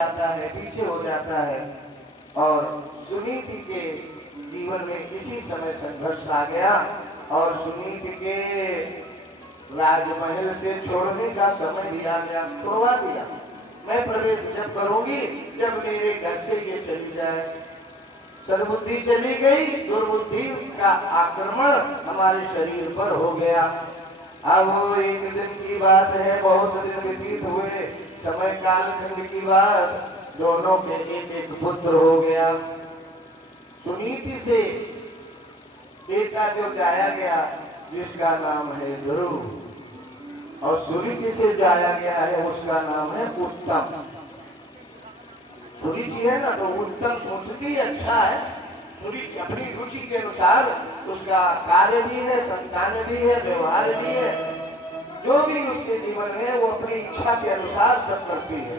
जाता है, पीछे हो जाता है। और सुनीति के जीवन में इसी समय संघर्ष आ गया और सुनीति के राजमहल से छोड़ने का समय भी आ गया, छोड़वा दिया। मैं प्रवेश जब करूंगी जब मेरे घर से ये चली जाए। सद्बुद्धि चली गई, दुर्बुद्धि का आक्रमण हमारे शरीर पर हो गया। अब एक दिन की बात है, बहुत दिन व्यतीत हुए, समय काल खंड की बात, दोनों के एक एक पुत्र हो गया। सुनीति से बेटा जो जाया गया जिसका नाम है ध्रुव, और सुरुचि से जाया गया है उसका नाम है उत्तम। सुरुचि है ना, तो उत्तम सोचती अच्छा है। सुरुचि अपनी रुचि के अनुसार उसका कार्य भी है, संतान भी है, व्यवहार भी है, जो भी उसके जीवन में वो अपनी इच्छा के अनुसार सब करती है।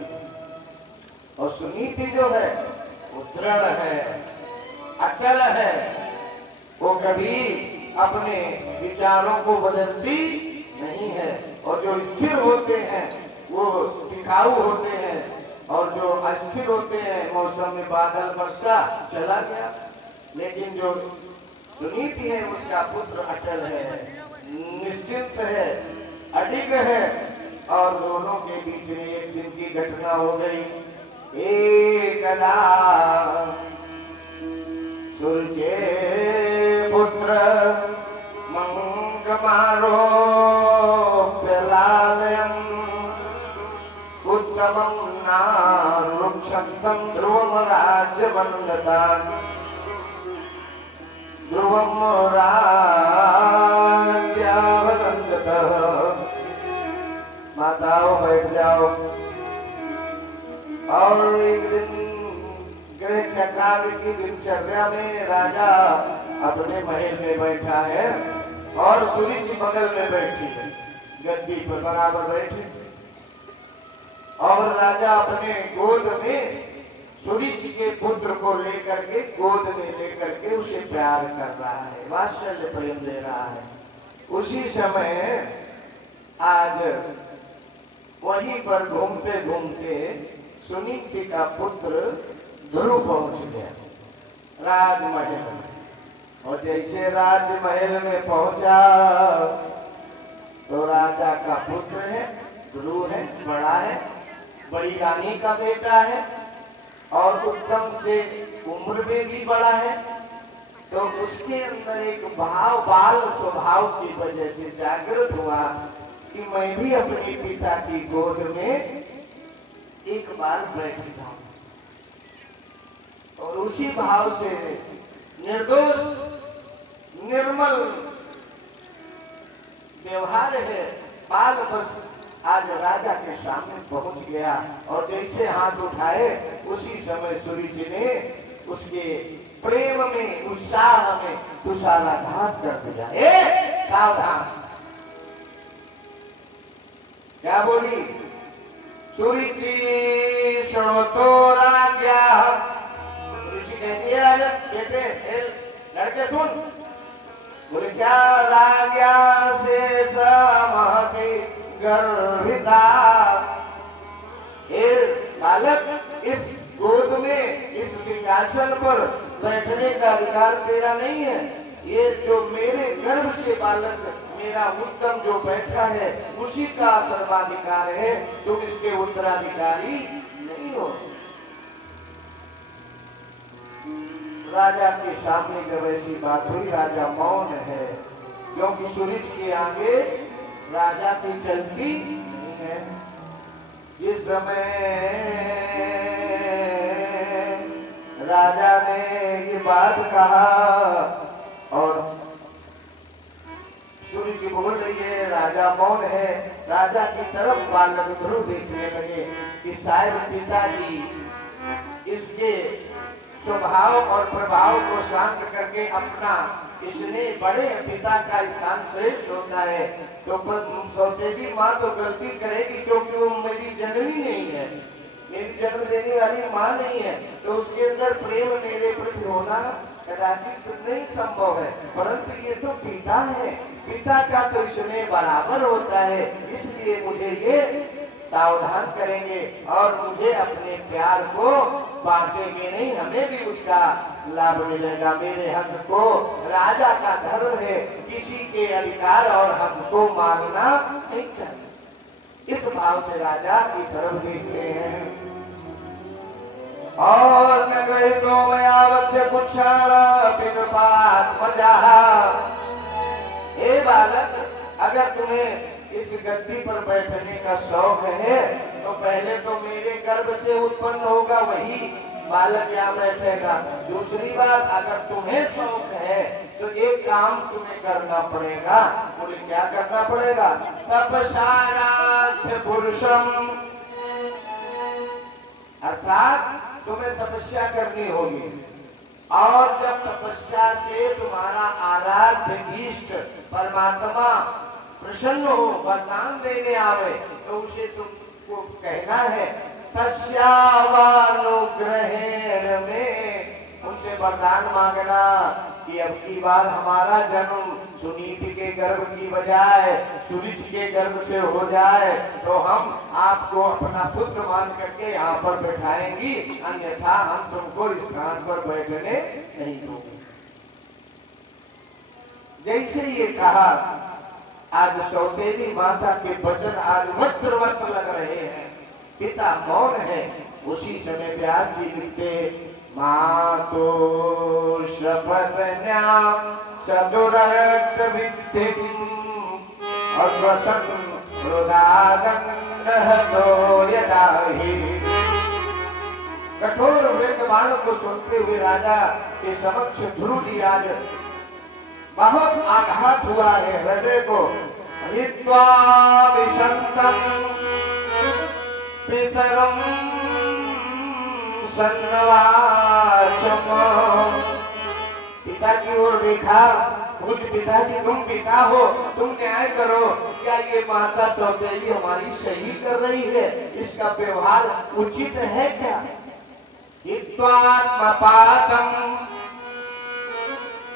और सुनीति जो है वो दृढ़ है, अटल है, वो कभी अपने विचारों को बदलती नहीं है। और जो स्थिर होते हैं वो टिकाऊ होते हैं, और जो अस्थिर होते हैं मौसम में बादल वर्षा चला गया। लेकिन जो सुनीति है उसका पुत्र अटल है, निश्चित है, अडिग है। और दोनों के बीच में एक दिन की घटना हो गई। एकदा सुरुचे पुत्र मंगमारो प्रलालयम् उत्तमं नारुक्षक्तं ध्रुवं राज्यवन्दतान् ध्रुवं राज्यावनन्दतः। माताओं बैठ जाओ। और एक दिन गृह चक्रावली की दिनचर्या में राजा अपने महल में बैठा है और सुरुचि बगल में बैठी है, गद्दी पर बराबर बैठी। और राजा अपने गोद में सुरुचि के पुत्र को लेकर के गोद में लेकर के उसे प्यार कर रहा है, वात्सल्य प्रेम दे रहा है। उसी समय आज वहीं पर घूमते घूमते सुनीति का पुत्र ध्रुव पहुंच गया राजमहल में। और जैसे राजमहल में पहुंचा तो राजा का पुत्र है, ध्रुव है, बड़ा है, बड़ी रानी का बेटा है और उत्तम से उम्र में भी बड़ा है। तो उसके अंदर एक भाव, बाल स्वभाव की वजह से जागृत हुआ कि मैं भी अपने पिता की गोद में एक बार बैठ जाऊं। और उसी भाव से निर्दोष निर्मल व्यवहार है, बाल बस आज राजा के सामने पहुंच गया। और जैसे हाथ उठाए उसी समय सुरुचि ने उसके प्रेम में, उत्साह में तुषाराघात कर दिया। सावधान! क्या बोली? सुरुचि शृणोतो राज्ञा। सुरुचि कहती है राजा, बेटे लड़के सुन। बोले क्या? राज्ञा से सहमति गर्भिता। बालक, इस गोद में, इस सिंहासन पर बैठने का अधिकार तेरा नहीं है। ये जो मेरे गर्भ से बालक, मेरा उत्तम जो बैठा है उसी का सर्वाधिकार है, तुम इसके उत्तराधिकारी नहीं हो। राजा के सामने जब ऐसी बात हुई, राजा मौन है, क्योंकि सुरुचि के आगे राजा की चलती नहीं है। इस समय राजा ने ये बात कहा और सुरुचि बोल रही है, राजा मौन है। राजा की तरफ बालक ध्रुव देखने लगे कि शायद पिताजी इसके स्वभाव और प्रभाव को शांत करके अपना, इसने बड़े पिता का स्थान श्रेष्ठ होता है। तो सोचेगी माँ तो गलती करेगी क्योंकि वो मेरी जननी नहीं है, मेरी जन्म देने वाली माँ नहीं है, तो उसके अंदर प्रेम मेरे प्रति होना कदाचित नहीं संभव है। परंतु ये तो पिता है, पिता का तो इसमें बराबर होता है, इसलिए मुझे ये सावधान करेंगे और मुझे अपने प्यार को बांटेंगे नहीं, हमें भी उसका लाभ मिलेगा। मेरे हक को राजा का धर्म है, किसी के अधिकार और हक को मांगना नहीं चाहिए। इस भाव से राजा की तरफ देखते हैं। और नगरी तो मयावत पुच्छाड़ा पिनपात मजाहा। ए बालक, अगर तुम्हें इस गद्दी पर बैठने का शौक है तो पहले तो मेरे गर्भ से उत्पन्न होगा वही बालक यहाँ बैठेगा। दूसरी बात, अगर तुम्हें शौक है तो एक काम तुम्हें करना पड़ेगा। बोले क्या करना पड़ेगा? तपस्या पुरुषम, अर्थात तुम्हें तपस्या करनी होगी। और जब तपस्या से तुम्हारा आराध्य इष्ट परमात्मा प्रसन्न हो, वरदान देने आवे, तो उसे तुमको कहना है तस्यावानुग्रहेण में, उनसे वरदान मांगना कि अब की बार हमारा जन्म सुनीति के गर्भ की बजाय सुरुचि के गर्भ से हो जाए तो हम आपको अपना पुत्र मान करके यहाँ पर बैठाएंगी, अन्यथा हम तुमको इस स्थान पर बैठने नहीं दोगे। जैसे ये कहा, आज सौतेली माता के वचन आज वज्रवत लग रहे हैं, पिता मौन है। उसी समय व्यास जी लिखते, मातो शपथन्या सदुरक्त विद्धिम अस्वसन् रुदादंडहतो यदाहि। कठोर वेद बाण को सुनते हुए राजा के समक्ष ध्रुव जी आज बहुत आघात हुआ है हृदय को। हित्वा विशंतम पितरम सन्नवाचम, पिता की ओर देखा। कुछ पिताजी, तुम पिता हो, तुम न्याय करो। क्या ये माता सौतेली हमारी सही कर रही है? इसका व्यवहार उचित है क्या? हित्वात्मपादम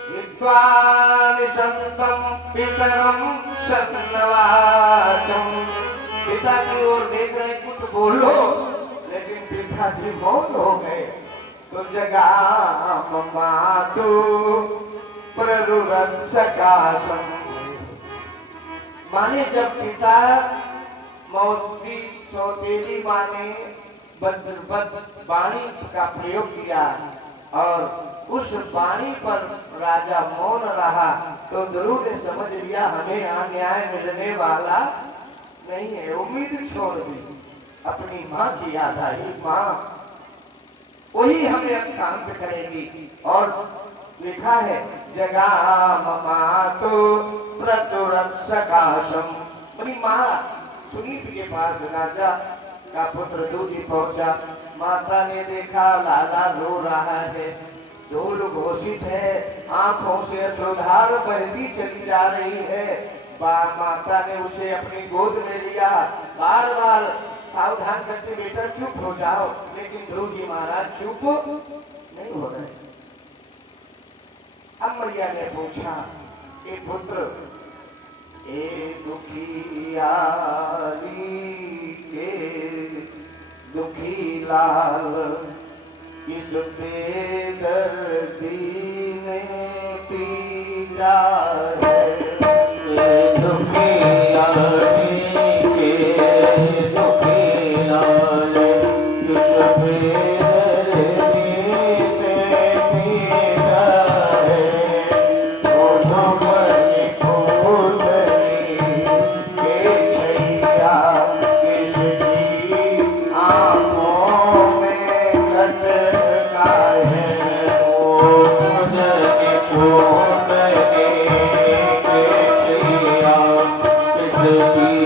हित्वानिशंतम पितरम सन्नवाचम, पिता की ओर देख रहे, कुछ बोलो, लेकिन पिताजी मौन हो गए। तो जगा मातु प्ररुरत सकाशम, माने जब पिता मौसी सौतेली माँ ने वज्रवत वाणी का प्रयोग किया और उस वाणी पर राजा मौन रहा, तो ध्रुव ने समझ लिया हमें यहाँ न्याय मिलने वाला नहीं है। उम्मीद छोड़ दी, अपनी माँ की याद आई, माँ वही हमें अब शांत करेगी। और लिखा है जगाम मातो प्रतुरत सकाशम, अपनी माँ सुनीत के पास राजा का पुत्र दूजी पहुंचा। माता ने देखा लाला रो रहा है, धूल घोषित है, आंखों से अश्रुधार बहती चली जा रही है। माता ने उसे अपनी गोद में लिया, बार बार सावधान करते, बेटा चुप हो जाओ, लेकिन ध्रुव जी महाराज चुप नहीं हो रहे। अब मैया ने पूछा, ए पुत्र, ए दुखियारी के दुखी लाल, इस बेदर्दी ने पीटा है। दुखियारी के दुखी लाल, इस बेदर्दी से पीटा है। ओ भगवती पुत्री के छैया, किसकी आँखों में खटका है। ओ भगवती पुत्री के छैया, किसकी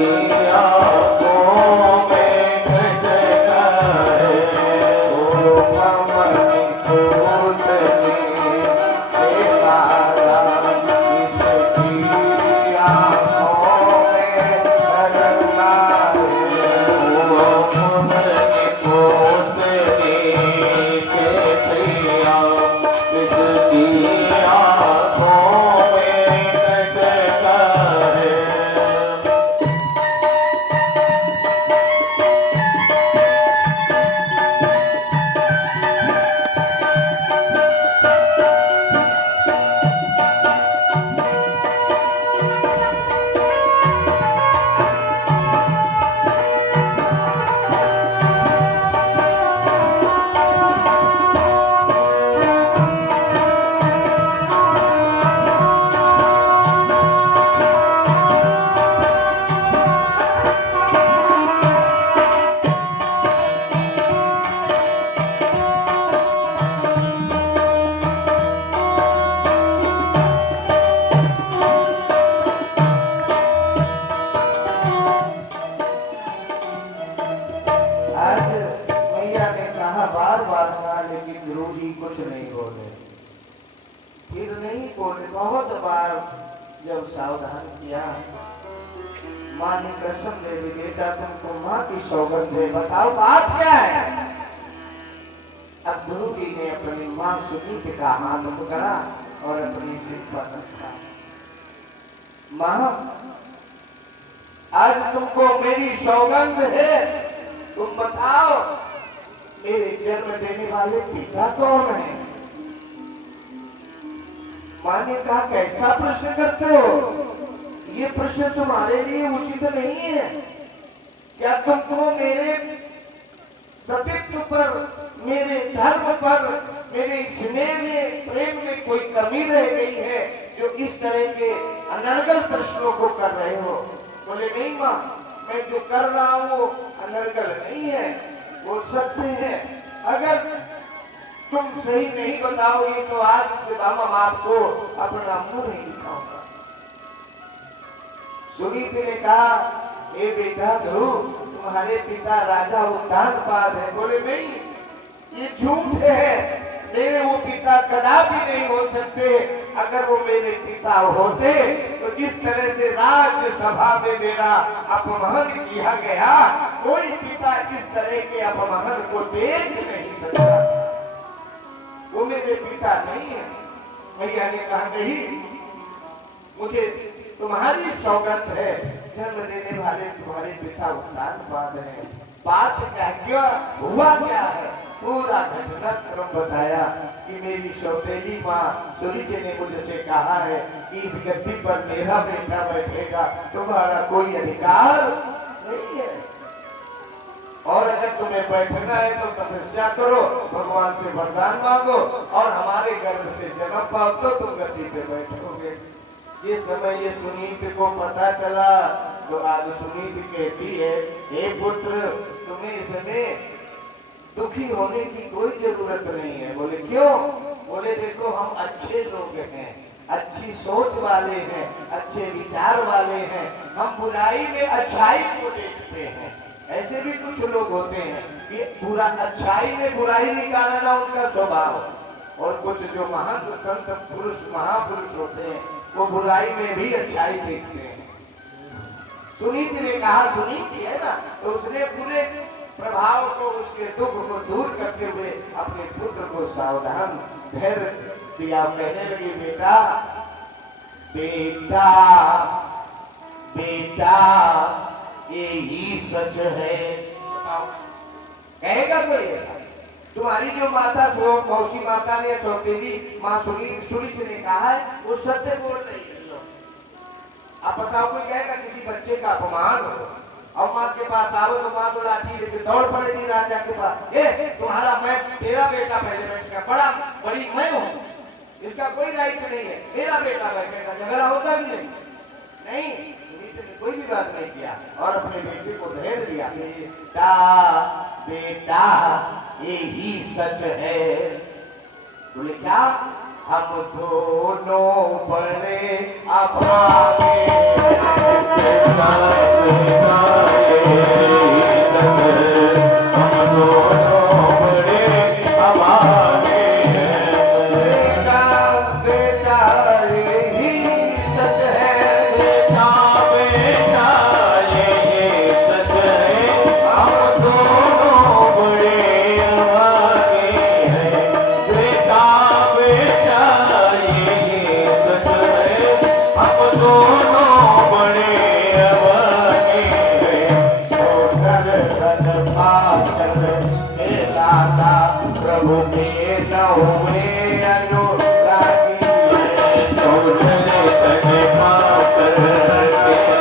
कहा, बार बार कहा, लेकिन गुरु जी कुछ नहीं बोले। फिर नहीं बोले, बहुत बार जब सावधान किया, माँ ने कसम दे दी, बेटा तुमको माँ की सौगंध है, बताओ बात क्या है। अब गुरु जी ने अपनी माँ सुनीति का हाथ पकड़ा और अपनी सिर पर रखा। माँ, आज तुमको मेरी सौगंध है, तुम बताओ मेरे जन्म देने वाले पिता कौन है। माँ ने कहा, कैसा प्रश्न करते हो, ये प्रश्न तुम्हारे लिए उचित नहीं है। क्या तुमको मेरे सतीत्व पर, मेरे धर्म पर, मेरे स्नेह में, प्रेम में कोई कमी रह गई है जो इस तरह के अनर्गल प्रश्नों को कर रहे हो। बोले नहीं माँ, मैं जो कर रहा हूँ वो अनर्गल नहीं है, वो सत्य है। अगर तुम सही नहीं बताओगे तो आज के बाद हम आपको अपना मुंह नहीं दिखाऊंगा। सुनीति ने कहा, ए बेटा ध्रुव, तुम्हारे पिता राजा उत्तानपाद है। बोले नहीं, ये झूठ है, मेरे वो पिता कदापि नहीं हो सकते। अगर वो मेरे पिता होते तो जिस तरह से राज्यसभा में मेरा अपमान किया गया, कोई पिता इस तरह के अपमान को देख नहीं सकता। वो मेरे पिता नहीं है। मैया ने कहा, नहीं, मुझे तुम्हारी सौगंध है, जन्म देने वाले तुम्हारे पिता उत्तानपाद है। बात क्या हुआ क्या है, पूरा घटनाक्रम बताया कि मेरी सौतेली माँ सुनीति ने मुझसे कहा है कि इस गद्दी पर मेरा बेटा बैठेगा, तुम्हारा कोई अधिकार नहीं है, और अगर तुम्हें बैठना है तो तपस्या करो, भगवान से वरदान मांगो और हमारे गर्भ से जन्म पाओ तो तुम गद्दी पे बैठोगे। जिस समय ये सुनीति को पता चला तो आज सुनीति कहती है, हे पुत्र, तुम्हें इसमें दुखी होने की कोई जरूरत नहीं है। बोले क्यों? बोले देखो, हम अच्छे लोग हैं, अच्छी सोच वाले हैं, अच्छे विचार वाले हैं, हम बुराई में अच्छाई को देखते हैं। ऐसे भी कुछ लोग होते हैं कि बुरा अच्छाई में बुराई निकालना उनका स्वभाव, और कुछ जो महान संत पुरुष महापुरुष होते हैं वो बुराई में भी अच्छाई देखते हैं। सुनीति ने कहा, सुनीति है ना, तो उसने पूरे प्रभाव को, उसके दुख को दूर करते हुए अपने पुत्र को सावधान धैर्य दिया। कहने लगी, बेटा बेटा बेटा, ये ही सच है। कहेगा कोई ऐसा? तुम्हारी जो माता मौसी माता ने, सौतेली माँ सुनीति ने कहा है, वो सत्य बोल रही है। आप बताओ, कोई कहेगा किसी बच्चे का अपमान हो और माँ के पास आओ तो माँ तो लाठी लेके दौड़ पड़ेगी राजा के पास, ए तुम्हारा, मैं तेरा बेटा पहले बैठेगा, बड़ा बड़ी मैं हूँ, इसका कोई राइट नहीं है, मेरा बेटा बैठेगा। झगड़ा होता भी नहीं। सुनीति ने कोई भी बात नहीं किया और अपने बेटे को धैर्य दिया। बेटा बेटा, ये ही सच है। बोले क्या? हम दोनों बड़े अभागे, हम दोनों बड़े अभागे हैं। बेटा बेटा, यही सच है। बेटा बेटा, यही सच है। हम दोनों बड़े अभागे हैं। बेटा बेटा, यही सच है। हम दोनों बड़े अभागे हैं। लाला प्रभु के नौवे अनुरागी है। छोड़ने तने पाकर के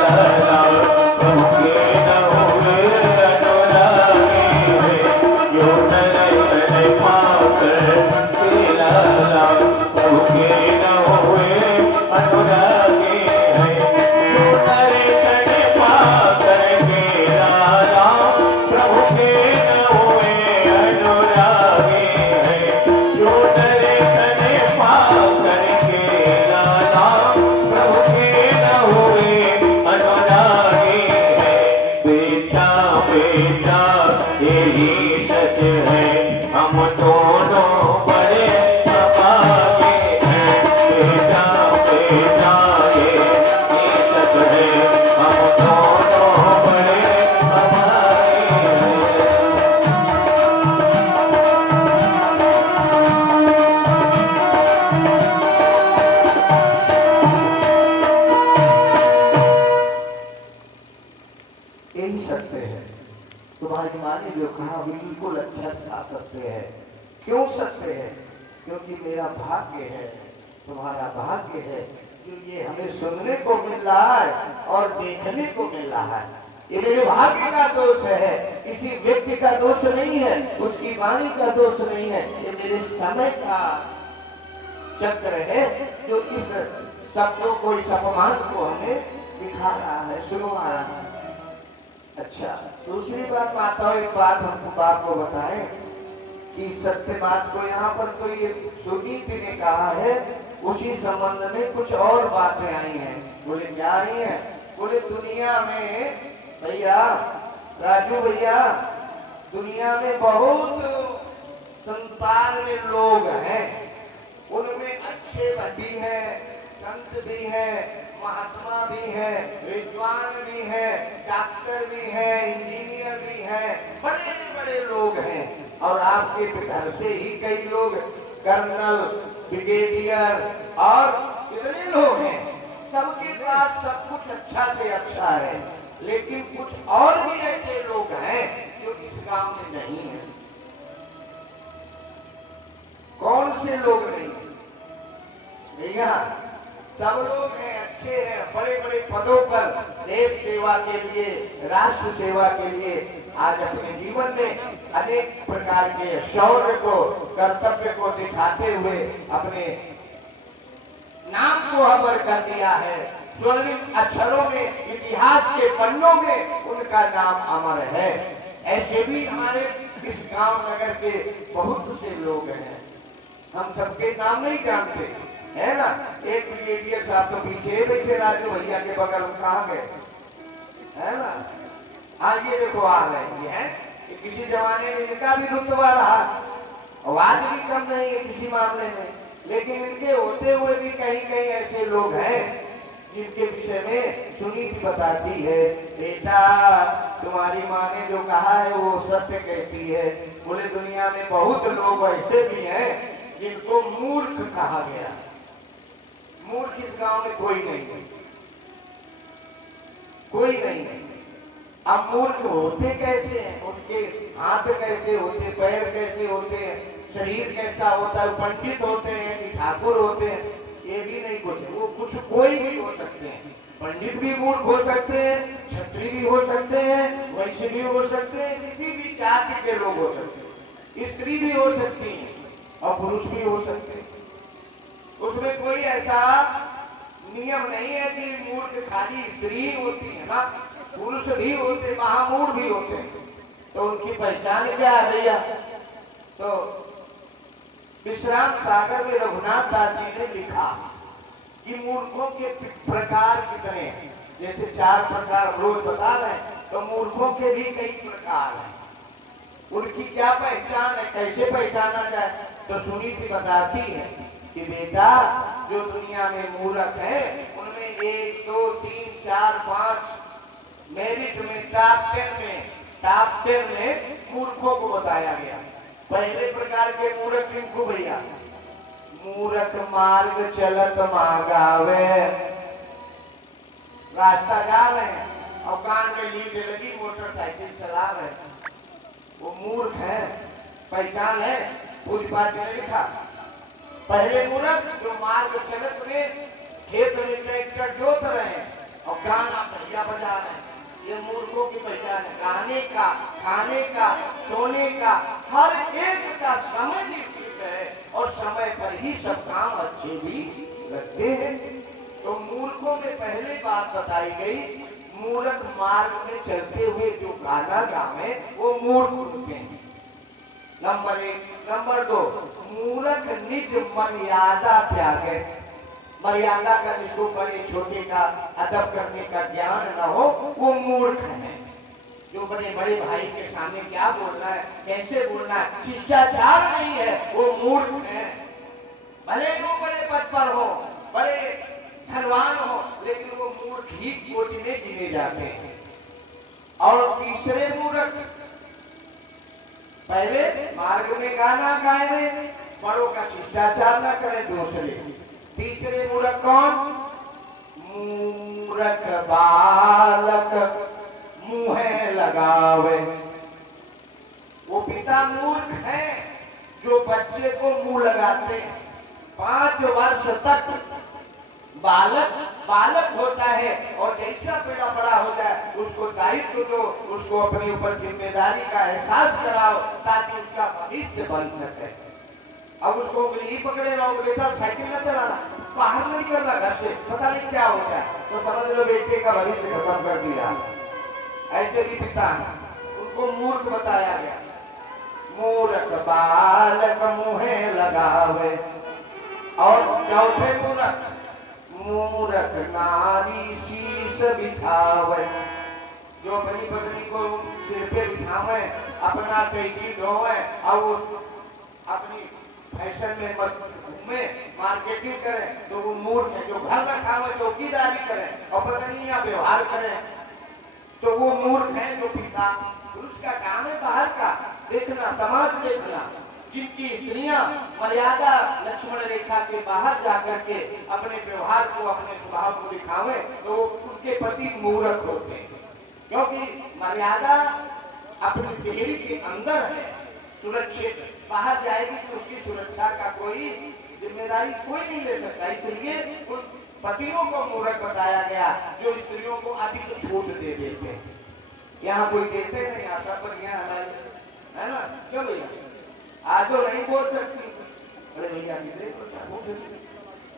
लाला प्रभु के नौवे अनुरागी है। छोड़ने तने पाकर के लाला प्रभु के नौवे अनुरागी है। छोड़ने तने पाकर के लाला प्रभु के नौवे अनुरागी है। जो डरे तने दोनों बड़े अभागे हैं, बेटा बेटा ये सच है, हम दोनों बड़े अभागे हैं। यही सत्य है। तुम्हारी माँ ने जो कहा बिल्कुल अच्छा सा सत्य है। क्यों सत्य है? क्योंकि मेरा भाग्य है, तुम्हारा भाग्य है, जो ये हमें सुनने को मिल रहा है और देखने को मिल रहा है। ये मेरे भाग्य का दोष है, किसी व्यक्ति का दोष नहीं है, उसकी वाणी का दोष नहीं है। ये मेरे समय का चक्र है जो इस शब्दों को, इस अपमान को हमें दिखा रहा है, सुनवा रहा है। अच्छा, दूसरी बात माताओं, एक बात हमको बाप को बताएं कि सत्य बात को यहाँ पर तो ये सुनीति ने कहा है, उसी संबंध में कुछ और बातें आई हैं। बोले क्या आई हैं? बोले दुनिया में भैया, राजू भैया, दुनिया में बहुत संसार में लोग हैं, उनमें अच्छे भी हैं, संत भी हैं, महात्मा भी है, विद्वान भी है, डॉक्टर भी है, इंजीनियर भी है, बड़े बड़े लोग हैं। और आपके घर से ही कई लोग कर्नल, ब्रिगेडियर और कितने लोग हैं। सबके पास सब कुछ अच्छा से अच्छा है, लेकिन कुछ और भी ऐसे लोग हैं जो इस गांव में नहीं है। कौन से लोग नहीं है भैया? सब लोग हैं, अच्छे हैं, बड़े बड़े पदों पर देश सेवा के लिए, राष्ट्र सेवा के लिए आज अपने जीवन में अनेक प्रकार के शौर्य को, कर्तव्य को दिखाते हुए अपने नाम को अमर कर दिया है। स्वर्णिम अक्षरों में, इतिहास के पन्नों में उनका नाम अमर है। ऐसे भी हमारे इस गांव नगर के बहुत से लोग हैं, हम सबके नाम नहीं जानते, है ना। एक ब्रिगेडियर साहब तो पीछे बैठे राजू भैया के बगल में, कहाँ गए, है ना। आगे देखो आ रहे हैं कि किसी जमाने में इनका भी रुतबा रहा, आवाज भी कम नहीं है किसी मामले में, लेकिन इनके होते हुए भी कहीं कहीं ऐसे लोग हैं जिनके विषय में सुनीति बताती है, बेटा तुम्हारी माँ ने जो कहा है वो सत्य कहती है। बोले दुनिया में बहुत लोग ऐसे भी हैं जिनको मूर्ख कहा गया। मूर्ख इस गांव में कोई नहीं है, कोई नहीं है। अब मूर्ख होते कैसे हैं? उनके हाथ कैसे होते, पैर कैसे होते हैं, शरीर कैसा होता है, पंडित होते हैं कि ठाकुर होते हैं, ये भी नहीं कुछ। वो कुछ कोई भी हो सकते हैं, पंडित भी मूर्ख हो सकते हैं, क्षत्रिय भी हो सकते हैं, वैश्य भी हो सकते हैं, किसी भी जाति के लोग हो सकते हैं, स्त्री भी हो सकती है और पुरुष भी हो सकते हैं। उसमें कोई ऐसा नियम नहीं है कि मूर्ख खाली स्त्री होती है ना, पुरुष भी होते, महामूढ़ भी होते। तो उनकी पहचान क्या है भैया? तो विश्राम सागर में रघुनाथ दास जी ने लिखा कि मूर्खों के प्रकार कितने हैं। जैसे 4 प्रकार रोज बता रहे हैं, तो मूर्खों के भी कई प्रकार हैं। उनकी क्या पहचान है, कैसे पहचाना जाए? तो सुनीति बताती है कि बेटा जो दुनिया में मूर्ख है उनमें 1, 2, 3, 4, 5 मेरिट में टॉप 10 में मूर्खों को बताया गया। पहले प्रकार के मूर्ख किनको भैया? मूर्ख मार्ग चलत मागावे, रास्ता जा रहे हैं और कान में लीड लगी, मोटरसाइकिल चला रहे हैं, वो मूर्ख है। पहचान है, पूजपाठ ने लिखा। पहले मूर्ख जो मार्ग चलत में खेत में ट्रैक्टर जोत रहे हैं और गाना भैया बजा रहे हैं, ये मूर्खों की पहचान है। गाने का, खाने का, सोने का, हर एक का समय निश्चित है और समय पर ही सब काम अच्छे भी लगते हैं। तो मूर्खों में पहले बात बताई गई, मूर्ख मार्ग में चलते हुए जो गाना गावे वो मूर्ख होते हैं, नंबर 1। नंबर 2, मूर्ख निज मर्यादा त्यागे। मर्यादा का, जिसको बड़े छोटे का अदब करने का ज्ञान न हो, वो मूर्ख है। जो बड़े बड़े भाई के सामने क्या बोलना है, कैसे बोलना है, शिष्टाचार नहीं है, वो मूर्ख है। भले वो बड़े पद पर हो, बड़े धनवान हो, लेकिन वो मूर्ख ही कोटि में गिने जाते हैं। और तीसरे मूर्ख, पहले मार्ग में गाना गाए, बड़ों का शिष्टाचार न करे। दूसरे तीसरे मूर्ख कौन? मूर्ख बालक मुँह लगावे। वो पिता मूर्ख है जो बच्चे को मुंह लगाते हैं। 5 वर्ष तक बालक होता है, और जैसा पेड़ा बड़ा हो जाए उसको दायित्व दो, उसको अपने ऊपर जिम्मेदारी का एहसास कराओ ताकि उसका भविष्य बन सके। अब उसको उंगली पकड़े रहो, बेटा साइकिल न चलाना, बाहर नहीं निकलना घर से, पता नहीं क्या हो जाए, तो समझ लो बेटे का भविष्य खत्म कर दिया। ऐसे भी पिता है, उनको मूर्ख बताया गया। मूर्ख बालक मुँह लगावे। और चौथे मूर्ख नारी शीश बिछावे। जो अपनी पत्नी को सिर पे बिठावे, अपना कैची ढोवे, और वो अपनी फैशन में मस्त घूमे, मार्केटिंग करे, तो वो मूर्ख है। जो घर में खावे, चौकीदारी करे और पत्नी या व्यवहार करे, तो वो मूर्ख है। जो पिता, पुरुष का काम है बाहर का देखना, समाज देखना। जिनकी स्त्रियां मर्यादा लक्ष्मण रेखा के बाहर जाकर के अपने व्यवहार को, अपने स्वभाव को दिखावे, तो उनके पति मूर्ख होते हैं। क्योंकि मर्यादा अपनी देहरी के अंदर है, सुरक्षित। बाहर जाएगी तो उसकी सुरक्षा का कोई जिम्मेदारी कोई नहीं ले सकता। इसलिए उन पतियों को मूर्ख बताया गया जो स्त्रियों को अधिक छूट दे देते हैं। यहाँ कोई देते नहीं, यहाँ सब पर यहाँ हमारे, है ना? क्यों भैया आज तो नहीं बोल सकती? अरे भैया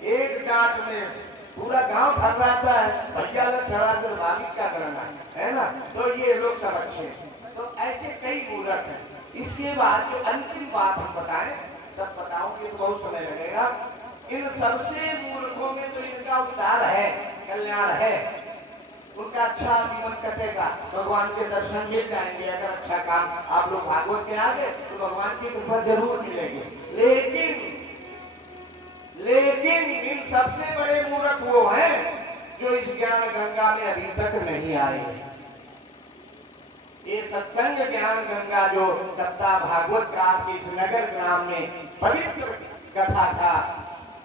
एक डांट में पूरा गांव थर्राता है, भैया लोग चढ़ा कर भाभी क्या करना है ना? तो ये लोग सब अच्छे हैं। तो ऐसे कई मूर्ख हैं। इसके बाद जो अंतिम बात हम बताएं, सब बताऊंगे तो बहुत समय लगेगा। इन सबसे मूर्खों में तो इनका उद्धार है, कल्याण है, उनका अच्छा जीवन कटेगा, भगवान के दर्शन मिल जाएंगे। अगर अच्छा काम आप लोग भागवत के आगे तो भगवान की कृपा जरूर मिलेगी। लेकिन इन सबसे बड़े मूर्ख वो हैं जो इस ज्ञान गंगा में अभी तक नहीं आए। ये सत्संग ज्ञान गंगा जो सप्ताह भागवत का आपके इस नगर ग्राम में पवित्र कथा का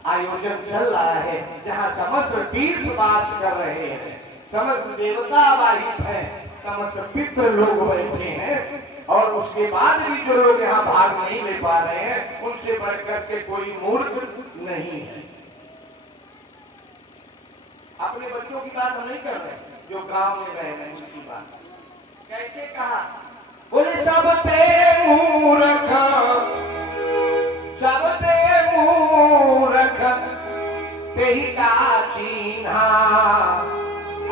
आयोजन चल रहा है, जहाँ समस्त तीर्थ वास कर रहे हैं, समस्त देवता वाहित है, समस्त पितृ लोग बैठे हैं, और उसके बाद भी जो लोग यहाँ भाग नहीं ले पा रहे हैं, उनसे बढ़कर के कोई मूर्ख नहीं है। अपने बच्चों की बात हम नहीं कर रहे, जो गांव में रह रहे हैं उनकी बात। कैसे कहा? बोले सब ते मूर्ख, सब ते मूर्ख तेही का चीन्हा।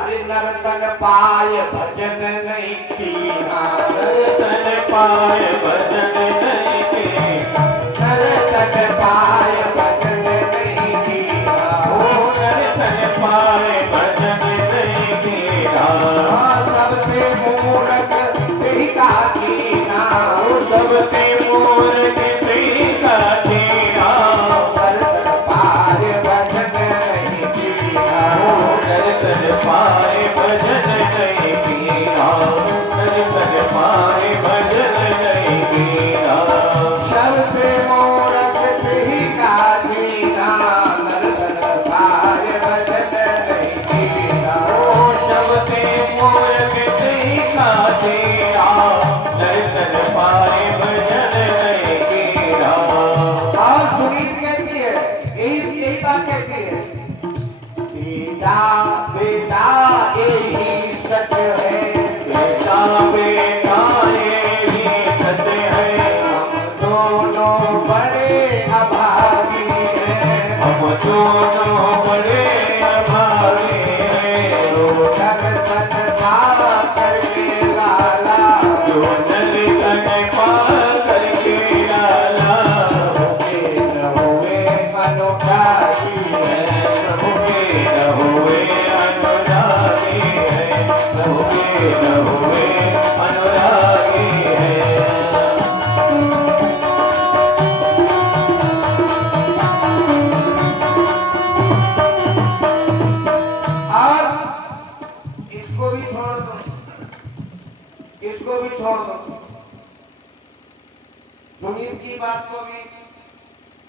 अरे नर्तन पाय भजन नहीं कीना, नर्तन पाय भजन नहीं कीना, नर्तन पाय भजन नहीं कीना, नर्तन पाय भजन नहीं कीना। सबसे मूर्ख तेही का चीना, सबसे मूर्ख तेही का चीना। नर्तन पाय भजन नहीं कीना, नर्तन पाय भजन नहीं कीना, नर्तन पाय भजन नहीं कीना। सबसे मूर्ख तेही का चीना, नर्तन पाय भजन नहीं कीना। सबसे मूर्ख तेही का चीना, नर्तन पाय भजन नहीं कीना। और सुनीत कहती है, यही बात कहती है, बेटा बेटा यही सच है, बेटा बेटा यही सच है। हम दोनों बड़े अभागी हैं, हम दोनों बड़े अभागे हैं। नर्तन पा करके लाला, जो नर्तन पा करके लाला, होके न हुए मनोभागी हैं, प्रभु के न हुए अनुरागी हैं, प्रभु के न हुए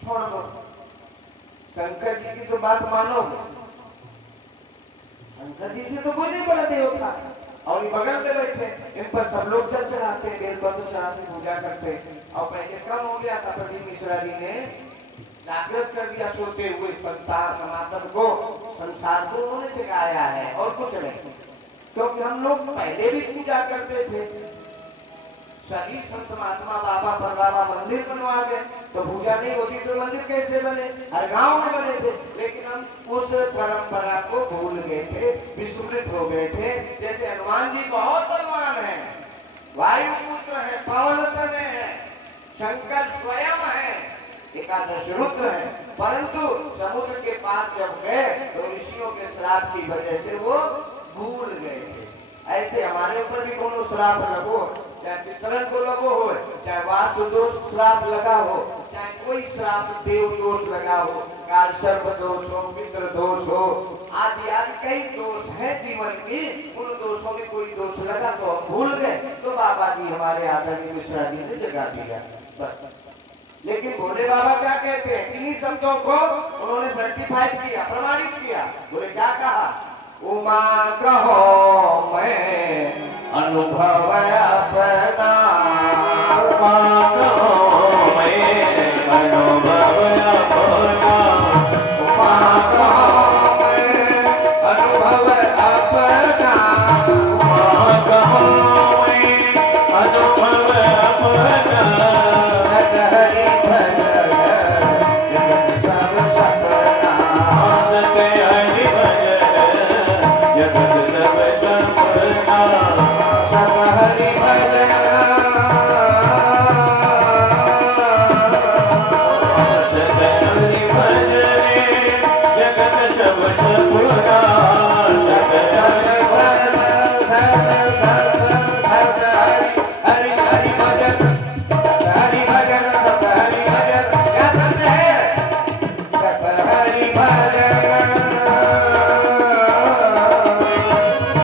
छोड़ दो। शंकर जी की तो बात मानोगे, शंकर जी से तो कोई नहीं बड़ा देव था, और ये बगल में बैठे, इन पर सब लोग जल चढ़ाते, बेलपत्र चढ़ाते, पूजा करते। और पहले कम हो गया था, प्रदीप मिश्रा जी ने जागृत कर दिया सोते हुए संसार सनातन को, संसार को उन्होंने जगाया है और कुछ नहीं। क्योंकि हम लोग पहले भी पूजा करते थे, सभी संत महात्मा बाबा पर बाबा मंदिर बनवा गए, तो पूजा नहीं होती तो मंदिर कैसे बने? हर गांव में बने थे, लेकिन हम उस परंपरा को भूल गए थे, विस्मृत हो गए थे। जैसे हनुमान जी बहुत बलवान है, वायुपुत्र है, पवन तनय है, शंकर स्वयं है, एकादश रुद्र है, परंतु समुद्र के पास जब गए तो ऋषियों के श्राप की वजह से वो भूल गए थे। ऐसे हमारे ऊपर भी कोनो श्राप लगो, चाहे पितरन को लगो हो, चाहे वास्तु दोष श्राप लगा हो, चाहे कोई श्राप देव दोष लगा हो, काल सर्प दोष हो, मित्र दोष हो, आदि आदि कई दोष है जीवन के, उन दोषों में कोई दोष लगा तो हम भूल गए, तो बाबा जी हमारे आदरणीय मिश्रा जी ने जगा दिया बस। लेकिन भोले बाबा क्या कहते हैं, इन्हीं शब्दों को उन्होंने सर्टिफाइड किया, प्रमाणित किया। बोले क्या कहा? उमा कहो मैं अनुभव अपना, उमा कहो मैं अनुभव अपना, उमा कहो मैं अनुभव अपना,